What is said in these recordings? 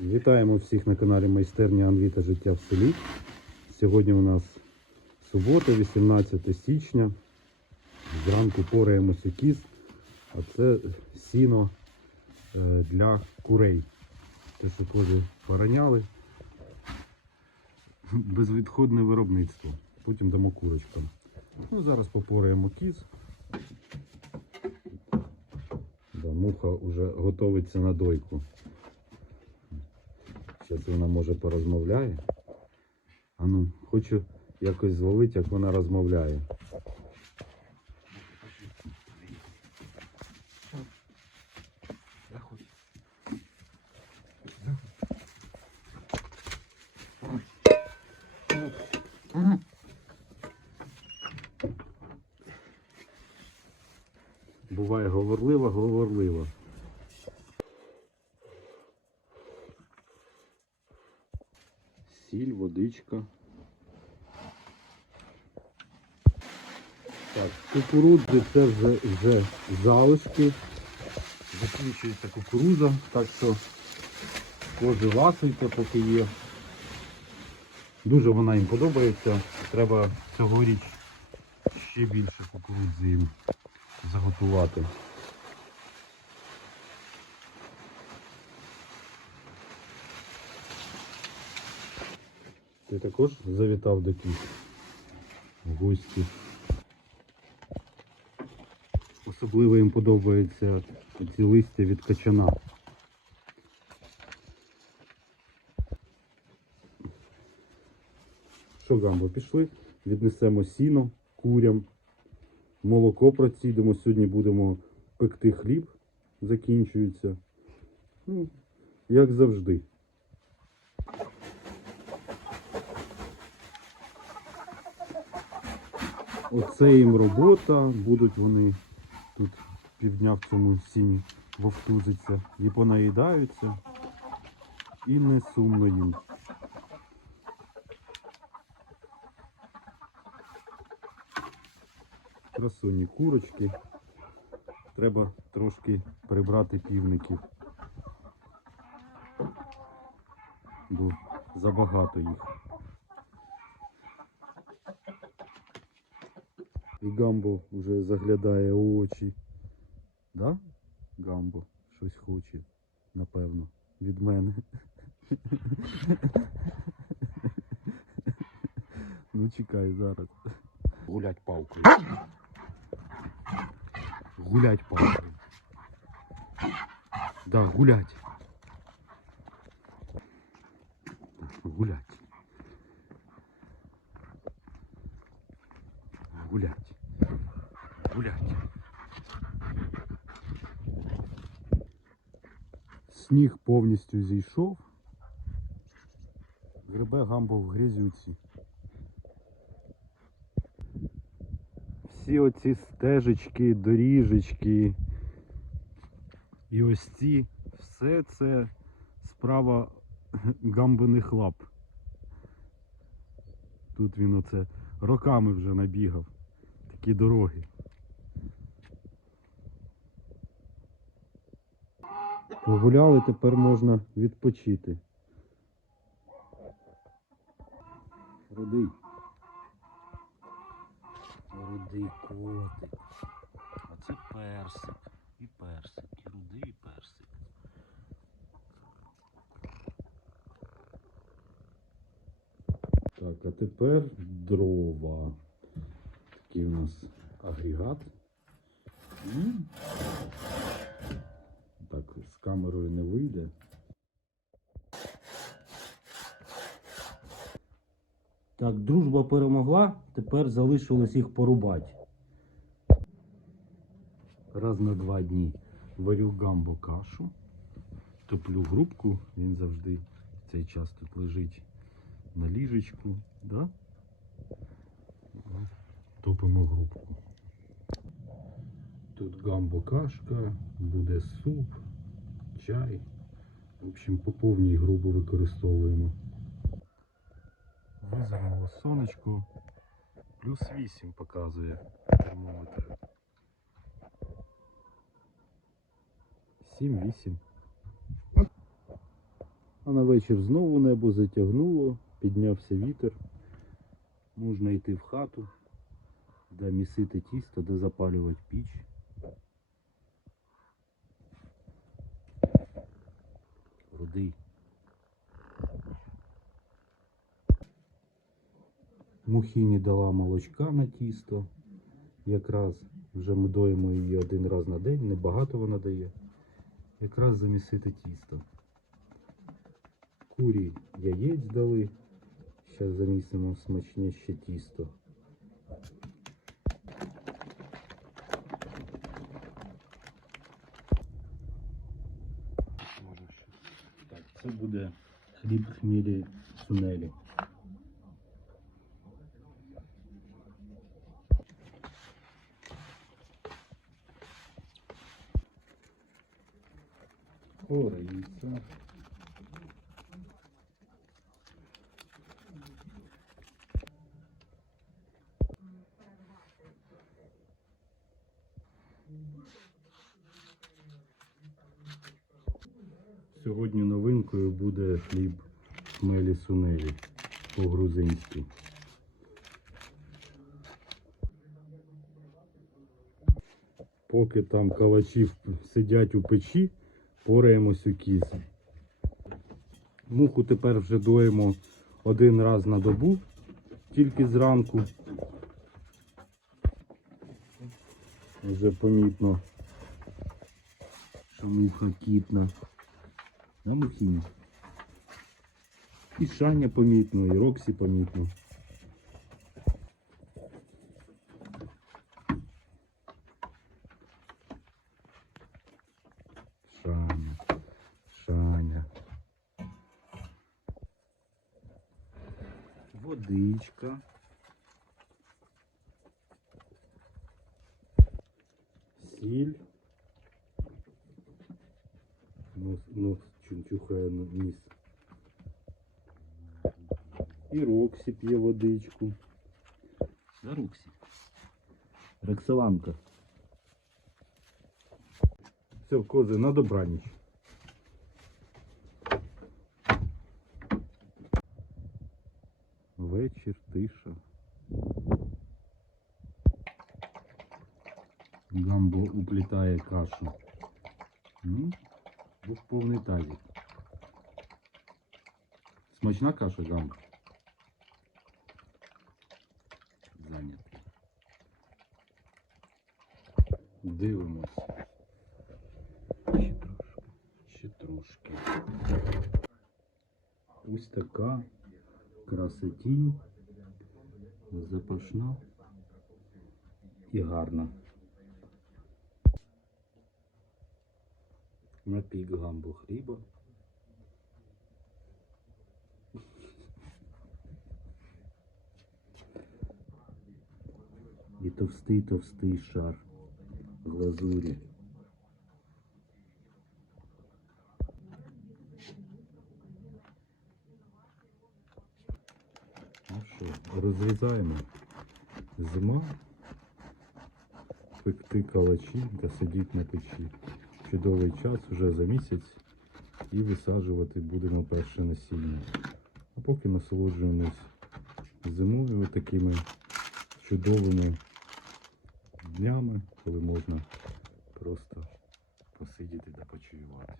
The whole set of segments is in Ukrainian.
Вітаємо всіх на каналі Майстерня Анвіта Життя в селі. Сьогодні у нас субота, 18 січня. Зранку пораємося кіз, а це сіно е, для курей. Те, що теж пороняли. Безвідходне виробництво. Потім дамо курочкам. Ну, зараз попораємо кіз. Муха вже готовиться на дойку. Зараз вона може порозмовляє. А ну, хочу якось зловити, як вона розмовляє. Буває говорлива, говорлива. Сіль, водичка. Так, кукурудзи це вже, вже залишки. Закінчується кукурудза, так що кожи ласуйте, поки є. Дуже вона їм подобається. Треба цьогоріч ще більше кукурудзи їм заготувати. Ти також завітав до кіт в гості. Особливо їм подобаються ці листя від качана. Що, Гамбо, пішли? Віднесемо сіно курям, молоко процідимо. Сьогодні будемо пекти хліб, закінчується. Ну, як завжди. Оце їм робота, будуть вони тут півдня в цьому сіні вовтузиться і понаїдаються. І не сумно їм. Красуні курочки. Треба трошки прибрати півників. Бо забагато їх. І Гамбо вже заглядає у очі. Да? Гамбо щось хоче, напевно, від мене. Ну чекай зараз. Гулять палкою. Гулять палкою. Да, гулять. Гулять. Гулять. Гулять. Сніг повністю зійшов. Гребе гамбо в грязюці. Всі оці стежечки, доріжечки і ось ці, все це справа гамбиних лап. Тут він оце роками вже набігав. Такі дороги. Погуляли, тепер можна відпочити. Рудий. Рудий котик. А це персик. І персик. І рудий і персик. Так, а тепер дрова. Такий у нас агрегат. М. Камерою не вийде. Так, дружба перемогла, тепер залишилось їх порубати. Раз на два дні варю гамбо кашу, топлю грубку, він завжди в цей час тут лежить на ліжечку, да? топимо грубку. Тут гамбо кашка, буде суп, чай. В общем, по повній грубо використовуємо. Визирнуло сонечко. Плюс 8 показує термометр. 7-8. А А на вечір знову небо затягнуло, піднявся вітер. Можна йти в хату, де місити тісто, де запалювати піч. Рудий. Мухіні дала молочка на тісто. Якраз вже ми доїмо її один раз на день, небагато вона дає. Якраз замісити тісто. Курі яєць дали. Зараз замісимо смачніше тісто. Так, це буде хліб хмілі сунелі. Кориця. Сьогодні новинкою буде хліб хмелі сунелі по-грузинськи. Поки там калачі сидять у печі, пораємось у кіз. Муху тепер вже доїмо один раз на добу, тільки зранку. Вже помітно, що муха кітна. Да, мухіні? І Шаня помітно, і Роксі помітно. Шаня, Шаня. Водичка. Сіль. Нос, нос Чу- чухає ніс. І Роксі п'є водичку. Да, Роксі? Роксоланка. Все, кози, на добраніч. Вечір, тиша. Гамбо уплітає кашу. Був повний тазик. Смачна каша, Гамбо? Зайнятий. Дивимось. Ще трошки. Ще трошки. Ось така красотінь, запашна і гарна. Напік гамбу хліба. І товстий товстий шар глазурі. Ну що, розрізаємо. Зима. Пекти калачі та сидіти на печі. Чудовий час вже за місяць і висаджувати будемо перше насіння. А поки насолоджуємось зимою такими чудовими днями, коли можна просто посидіти та почуювати.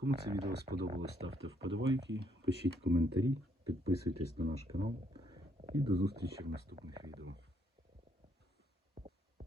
Кому це відео сподобалось, ставте вподобайки, пишіть коментарі, підписуйтесь на наш канал і до зустрічі в наступних відео.